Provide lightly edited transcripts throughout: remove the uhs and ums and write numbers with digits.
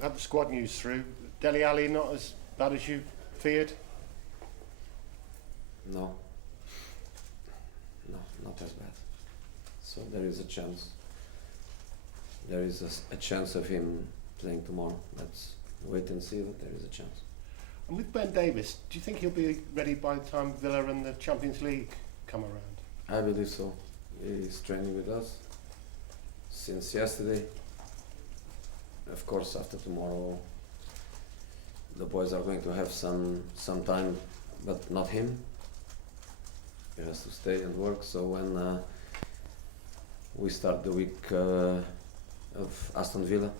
we've had the squad news through. Dele Alli not as bad as you feared? No. No, not as bad. So there is a chance. There is a chance of him playing tomorrow. Let's wait and see, but there is a chance. And with Ben Davies, do you think he'll be ready by the time Villa and the Champions League come around? I believe so. He's training with us since yesterday. Of course, after tomorrow, the boys are going to have some time, but not him. He has to stay and work. So when we start the week of Aston Villa,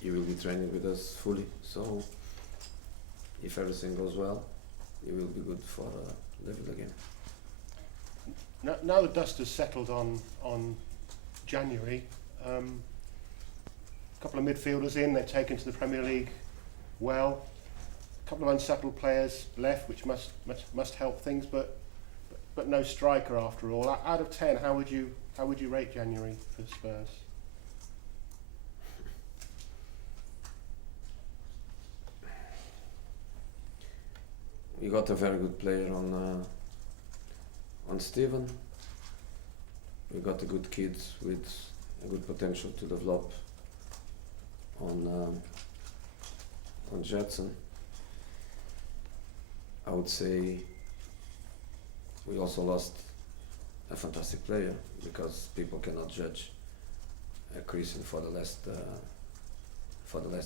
he will be training with us fully. So if everything goes well, he will be good for the Villa game. Now the dust has settled on January, a couple of midfielders in, they're taken to the Premier League well. A couple of unsettled players left, which must help things, but no striker after all. Out of 10, how would you rate January for Spurs? We got a very good player on Steven. We got a good kid with a good potential to develop on Jetson. I would say we also lost a fantastic player, because people cannot judge Christian for the last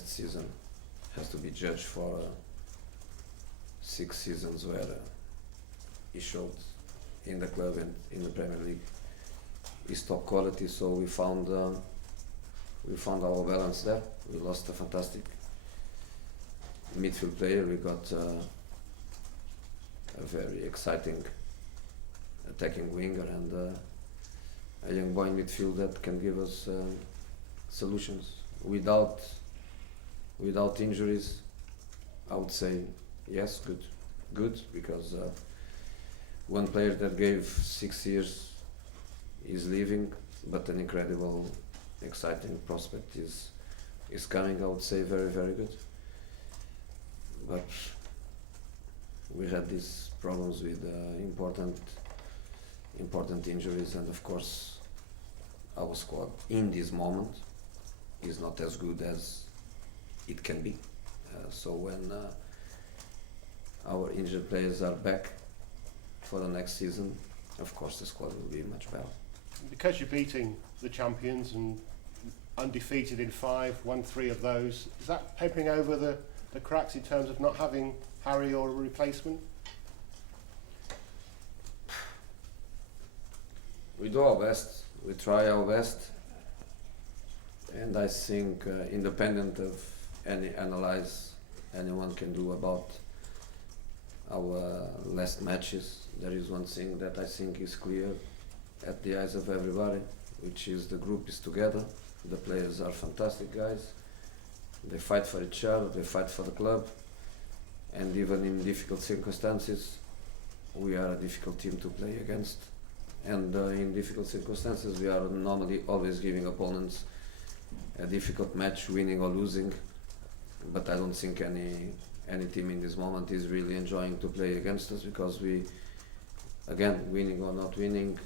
season. Has to be judged for 6 seasons where he showed in the club and in the Premier League his top quality. So we found our balance there. We lost a fantastic midfield player. We got a very exciting attacking winger and a young boy in midfield that can give us solutions without injuries. I would say yes, good, because one player that gave 6 years is leaving, but an incredible, exciting prospect is coming. I would say very, very good. But we had these problems with important injuries, and of course our squad in this moment is not as good as it can be. So when our injured players are back for the next season, of course the squad will be much better. Because you're beating the champions and undefeated in 5, won 3 of those, is that papering over the cracks in terms of not having Harry or a replacement? We do our best, we try our best, and I think independent of any analyze anyone can do about our last matches, there is one thing that I think is clear at the eyes of everybody, which is the group is together. The players are fantastic guys. They fight for each other, they fight for the club, and even in difficult circumstances, we are a difficult team to play against. And in difficult circumstances, we are normally always giving opponents a difficult match, winning or losing. But I don't think any team in this moment is really enjoying to play against us, because we, again, winning or not winning,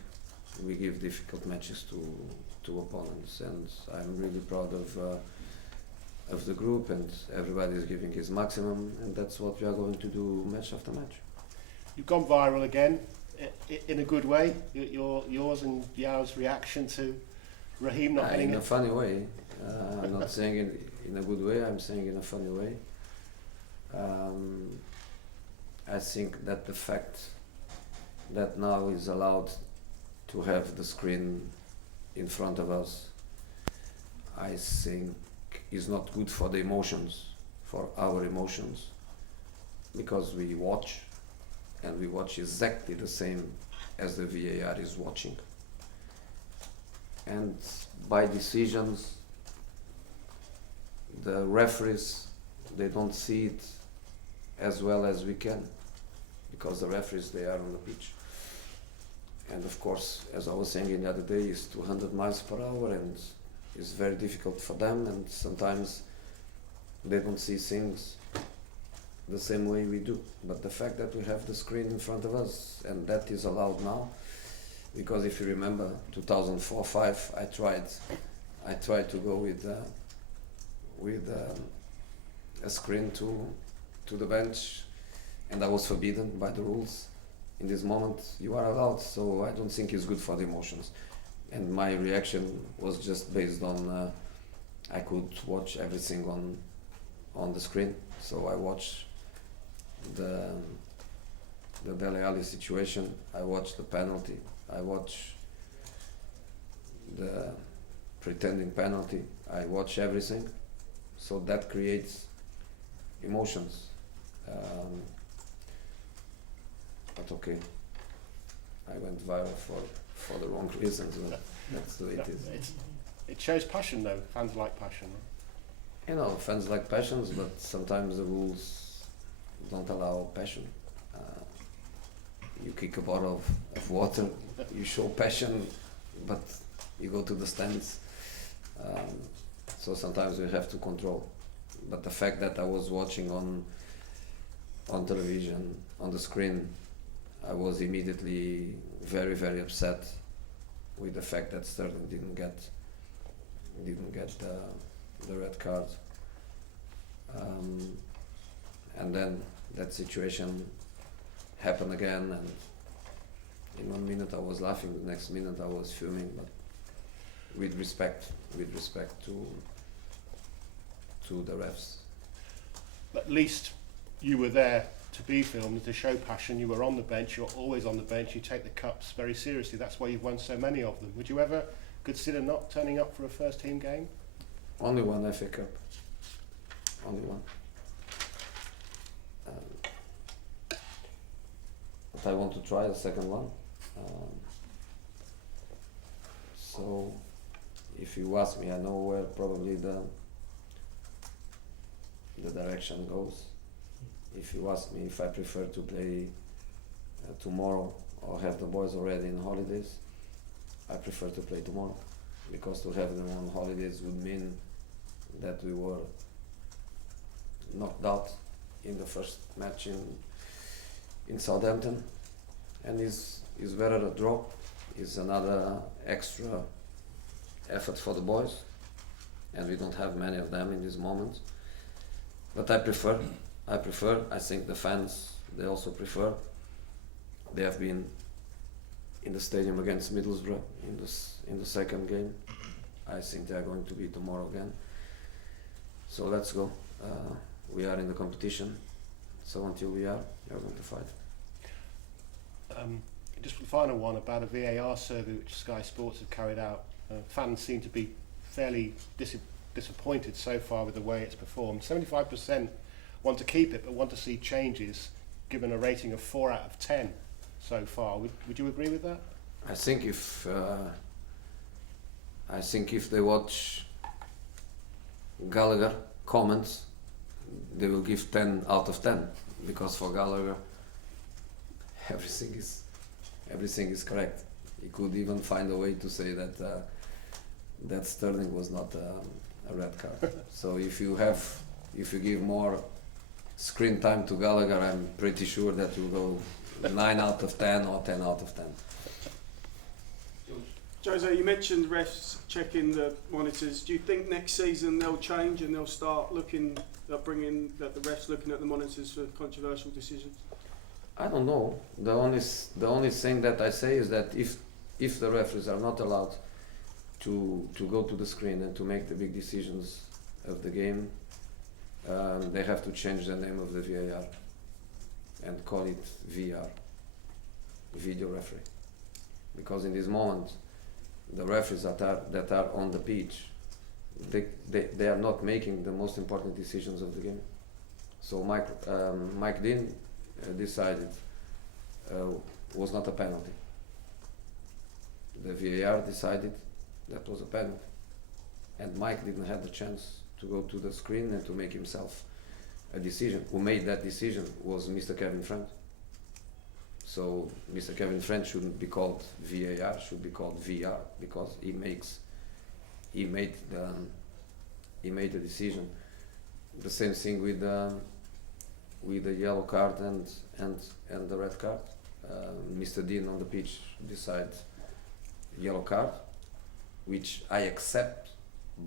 we give difficult matches to opponents. And I'm really proud of the group, and everybody is giving his maximum, and that's what we are going to do match after match. You've gone viral again, in a good way. Yours and Yao's reaction to Raheem not getting in a funny way. I'm not saying it in a good way, I'm saying in a funny way. I think that the fact that now is allowed to have the screen in front of us, I think is not good for the emotions, for our emotions, because we watch, and we watch exactly the same as the VAR is watching. And by decisions, the referees, they don't see it as well as we can, because the referees, they are on the pitch. And of course, as I was saying the other day, it's 200 miles per hour, and is very difficult for them, and sometimes they don't see things the same way we do. But the fact that we have the screen in front of us, and that is allowed now, because if you remember 2004-05, I tried to go with a screen to the bench, and I was forbidden by the rules. In this moment, you are allowed, so I don't think it's good for the emotions. And my reaction was just based on I could watch everything on the screen, so I watched the Dele Alli situation, I watched the penalty, I watched the pretending penalty, I watch everything, so that creates emotions. But okay, I went viral for the wrong reasons, but that's the way it is. It shows passion though, fans like passion. Right? You know, fans like passions, but sometimes the rules don't allow passion. You kick a bottle of water, you show passion, but you go to the stands. So sometimes we have to control. But the fact that I was watching on television, on the screen, I was immediately very, very upset with the fact that Sterling didn't get the red card. And then that situation happened again, and in 1 minute I was laughing, the next minute I was fuming, but with respect to the refs. At least you were there to be filmed, to show passion. You were on the bench, you're always on the bench, you take the cups very seriously, that's why you've won so many of them. Would you ever consider not turning up for a first team game? Only one FA Cup. Only one. But I want to try a second one. So if you ask me, I know where probably the direction goes. If you ask me if I prefer to play tomorrow or have the boys already in holidays, I prefer to play tomorrow, because to have them on holidays would mean that we were knocked out in the first match in Southampton, and is better a draw, is another extra effort for the boys, and we don't have many of them in this moment. But I prefer, I think the fans, they also prefer. They have been in the stadium against Middlesbrough in the second game. I think they are going to be tomorrow again. So let's go. We are in the competition, so until we are going to fight. Just the final one about a VAR survey which Sky Sports have carried out. Fans seem to be fairly disappointed so far with the way it's performed. 75% want to keep it but want to see changes, given a rating of 4 out of 10 so far. Would you agree with that? I think if they watch Gallagher comments, they will give 10 out of 10, because for Gallagher everything is correct. He could even find a way to say that Sterling was not a red card. So if you give more screen time to Gallagher, I'm pretty sure that will go 9 out of 10 or 10 out of 10. Jose, you mentioned refs checking the monitors. Do you think next season they'll change and they'll start looking at bringing the refs looking at the monitors for controversial decisions? I don't know. The only thing that I say is that if the referees are not allowed to go to the screen and to make the big decisions of the game, they have to change the name of the VAR and call it VR, video referee, because in this moment the referees that are on the pitch, they are not making the most important decisions of the game. So Mike Dean decided was not a penalty. The VAR decided that was a penalty, and Mike didn't have the chance to go to the screen and to make himself a decision. Who made that decision was Mr. Kevin Friend. So Mr. Kevin Friend shouldn't be called VAR, should be called VR, because he makes he made the decision. The same thing with the yellow card and the red card. Mr. Dean on the pitch decides yellow card, which I accept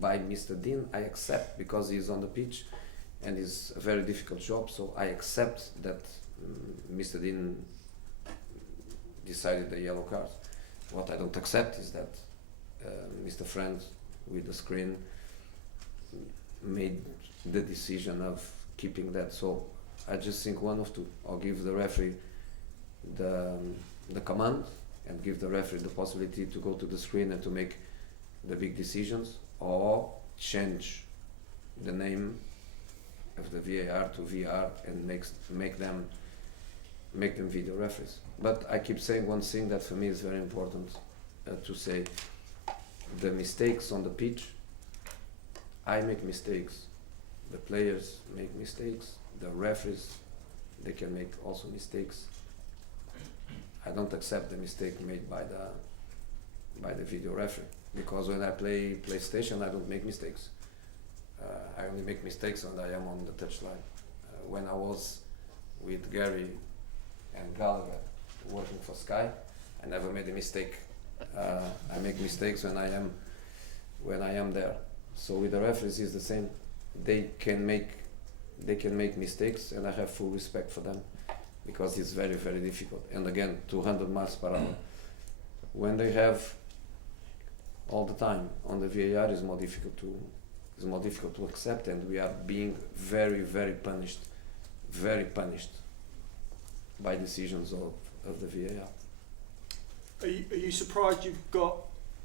by Mr. Dean. I accept because he's on the pitch and it's a very difficult job. So I accept that Mr. Dean decided the yellow card. What I don't accept is that Mr. Friend with the screen made the decision of keeping that. So I just think one of two, or give the referee the command and give the referee the possibility to go to the screen and to make the big decisions, or change the name of the VAR to VR and make them video referees. But I keep saying one thing that for me is very important to say: the mistakes on the pitch. I make mistakes, the players make mistakes, the referees, they can make also mistakes. I don't accept the mistake made by the video referee, because when I play PlayStation I don't make mistakes. I only make mistakes when I am on the touchline. When I was with Gary and Gallagher working for Sky, I never made a mistake. I make mistakes when I am there. So with the referees is the same. They can make mistakes, and I have full respect for them, because it's very, very difficult. And again, 200 miles per hour. When they have all the time on the VAR, is more difficult to accept, and we are being very, very punished by decisions of the VAR. Are you surprised you've got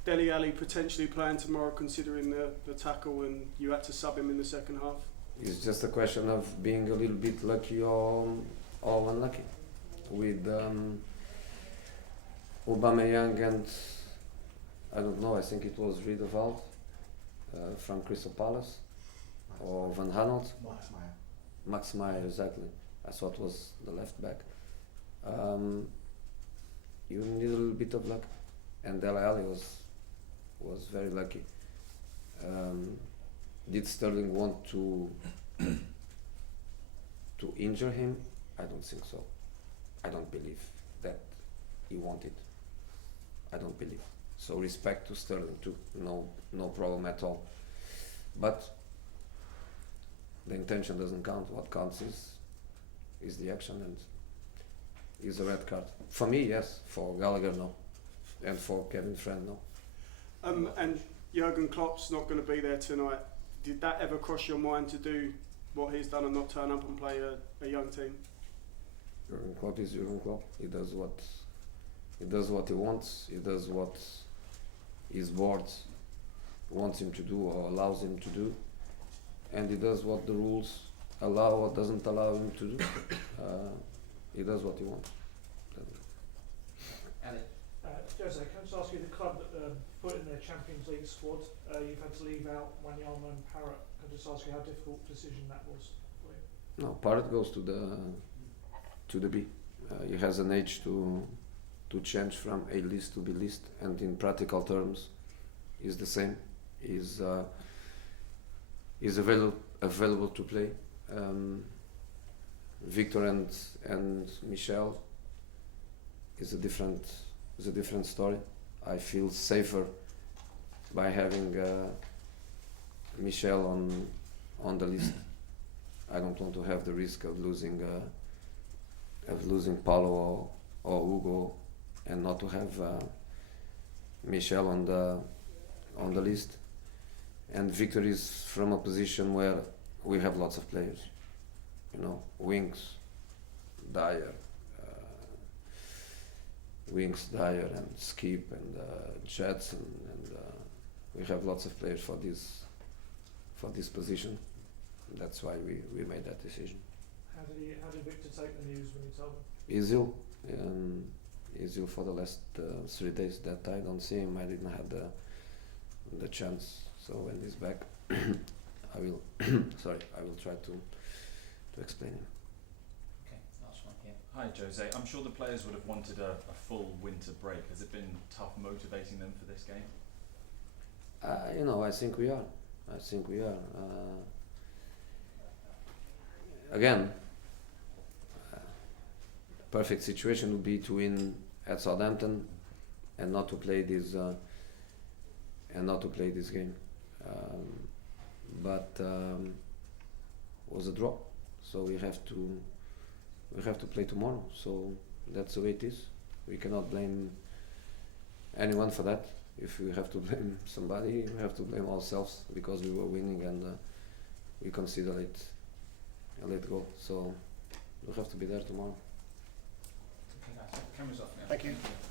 Dele Alli potentially playing tomorrow, considering the tackle, and you had to sub him in the second half? It's just a question of being a little bit lucky or unlucky. With Aubameyang and, I don't know, I think it was Riedewald from Crystal Palace, or Van Hanelt. Max Meyer, exactly. I thought was the left back. You need a little bit of luck, and Dele Alli was very lucky. Did Sterling want to injure him? I don't think so. I don't believe that he wanted. I don't believe. So respect to Sterling too. No problem at all. But the intention doesn't count. What counts is the action, and is a red card. For me, yes. For Gallagher, no. And for Kevin Friend, no. And Jurgen Klopp's not going to be there tonight. Did that ever cross your mind to do what he's done and not turn up and play a young team? Jurgen Klopp is Jurgen Klopp. He does what he wants. He does what his board wants him to do or allows him to do, and he does what the rules allow or doesn't allow him to do. He does what he wants. Jose, can I just ask you, the club that put in their Champions League squad, you've had to leave out Wanyama and Parrott. Can I just ask you how difficult a decision that was for you? No, Parrott goes to the B. He has an age to change from A list to B list, and in practical terms, is the same. Is available to play. Victor and Michel is a different story. I feel safer by having Michel on the list. I don't want to have the risk of losing Paulo or Hugo, and not to have Michel on the list. And Victor is from a position where we have lots of players. Wings, Dyer, and Skip and Jetson, and we have lots of players for this position. That's why we made that decision. How did Victor take the news when you told him? He's ill for the last 3 days that I don't see him. I didn't have the chance. So when he's back, I will try to explain him. Okay, last one here. Hi Jose, I'm sure the players would have wanted a full winter break. Has it been tough motivating them for this game? You know, I think we are. I think we are. Again, perfect situation would be to win at Southampton and not to play this game. But was a draw, so we have to play tomorrow. So that's the way it is. We cannot blame anyone for that. If we have to blame somebody, we have to blame ourselves because we were winning and we consider it a late goal. So we have to be there tomorrow. Okay, guys. Cameras off now. Thank you.